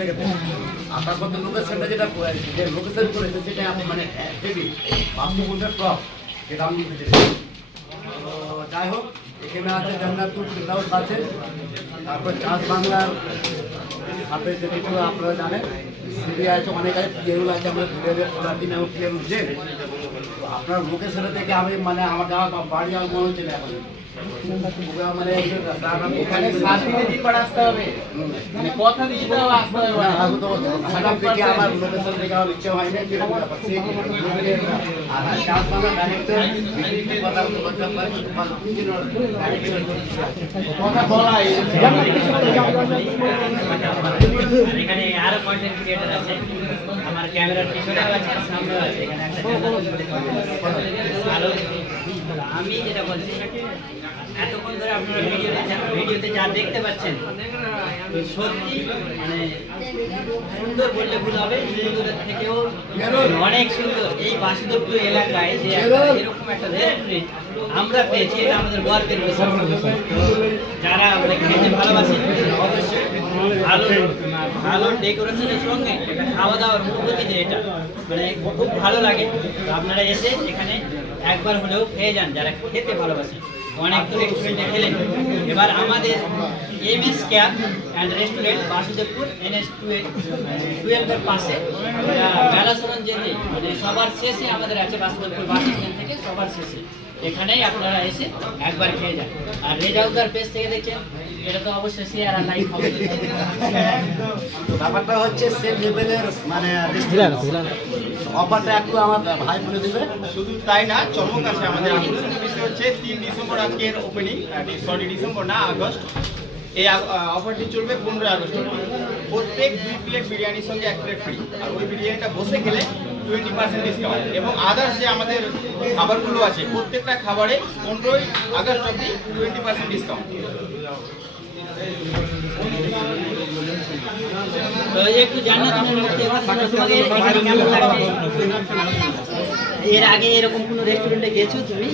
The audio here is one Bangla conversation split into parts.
দেখেছে। আর তারপর লোকেশনটা যেটা যে লোকেশন করেছে সেটা মানে হেভি বাস্তবতার টপ যেটা আমি বুঝেছি। তো যাই হোক, এখানে আছে জান্নাতুল ফেরদাউস আছে, তারপর চাষ বাংলার সাথে যেগুলো আপনারা জানেন সিরিয়া আছে, অনেক আছে, পিএরুল আছে, আমরা পিএরুল প্লাটিন এবং পিএরুল জেন। আপনার লোকেশনে থেকে আমি মানে আমার যাওয়া বাড়ি যাওয়ার মনে হচ্ছে না এখন। মানে এখানে 7 দিনে 3 বার আসতে হবে, মানে কথা দিতে হবে আসতে হবে। না, আমি তো সালাম থেকে আমার লোকেশন থেকে আমার ইচ্ছে হয় না, কিরকম ব্যাপার সেই আর চাষ বাংলা ডাইরেক্টর কথা বলতে পারে কথা বলাই এখানে আরো কন্টেন্ট ক্রিয়েটর আছে, আমার ক্যামেরার পিছনেও আছে আর সামনেও আছে। এখানে একটা ভালো, আমি যেটা বলছি এতক্ষণ ধরে আপনারা ভিডিওতে যা দেখতে পাচ্ছেন সত্যি মানে সুন্দর বললে ভুল হবে, সুন্দরের থেকেও অনেক সুন্দর এই বাসুদেবপুর এলাকায় যে এরকম একটা রেস্টুরেন্ট আমরা পেয়েছি, এটা আমাদের গর্বের বিষয়। যারা আমরা খেতে ভালোবাসি অবশ্যই ভালো ভালো ডেকোরেশনের সঙ্গে খাওয়া দাওয়ার অনুভূতি যে এটা মানে খুব ভালো লাগে। তো আপনারা এসে এখানে একবার হলেও খেয়ে যান যারা খেতে ভালোবাসে। অনেক তো রেস্টুরেন্টে খেলেন, এবার আমাদের MS cab and restaurant Basudebpur NH-12 পাশে বেলাসরণ যেতে মানে সবার শেষে আমাদের আছে, বাসুদেবপুর বাস স্ট্যান্ড থেকে সবার শেষে। এখানেই আপনারা এসে একবার খেয়ে যান। আর রেজাউদার পেজ থেকে দেখছেন, এটা তো অবশ্যই শেয়ার আর লাইক হবে। ব্যাপারটা হচ্ছে সে লেভেলের মানে অফারটা একটু আমার ভাই বলে দেবে। শুধু তাই না, চমক আছে আমাদের আকর্ষণীয় বিষয় হচ্ছে 3 ডিসেম্বর আজকের ওপেনিং, সরি ডিসেম্বর না আগস্ট। এই অফারটি চলবে 15 আগস্ট। প্রত্যেক 2 প্লেট বিরিয়ানির সঙ্গে 1 প্লেট ফ্রি, আর ওই বিরিয়ানিটা বসে খেলে 20% ডিসকাউন্ট। এবং আদার্স যে আমাদের খাবারগুলো আছে প্রত্যেকটা খাবারে 15 আগস্ট অবধি 20% ডিসকাউন্ট। তো একটু জান্নাত তোমাকে এখানে কেমন লাগছে? এর আগে এরকম কোনো রেস্টুরেন্টে গেছো তুমি?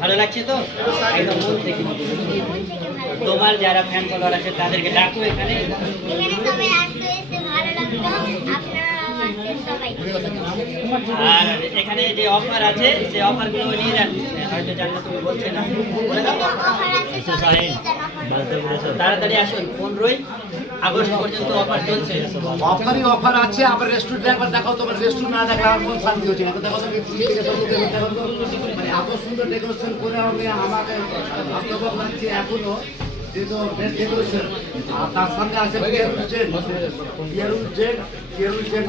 ভালো লাগছে তো? একদম মন থেকে। তোমার যারা ফ্যান ফলোয়ার আছে তাদেরকে ডাকো এখানে। আর এখানে যে অফার আছে সেই অফারগুলো নিয়ে যান, হয়তো জানলে তুমি বলছে না, বলে দাও। তাড়াতাড়ি আসুন, 15 আগস্ট পর্যন্ত অফার চলছে। অফারই অফার আছে। আবার রেস্টুরেন্ট একবার দেখাও, তোমার রেস্টুরেন্ট না দেখলে আমার কোনো শান্তি হচ্ছে না। তো দেখো তুমি মানে এত সুন্দর ডেকোরেশন করে হবে, আমাকে বাস্তব লাগছে এখনো যেহেতু ডেকোরেশন। আর তার সঙ্গে আছে পিয়ারুল জেন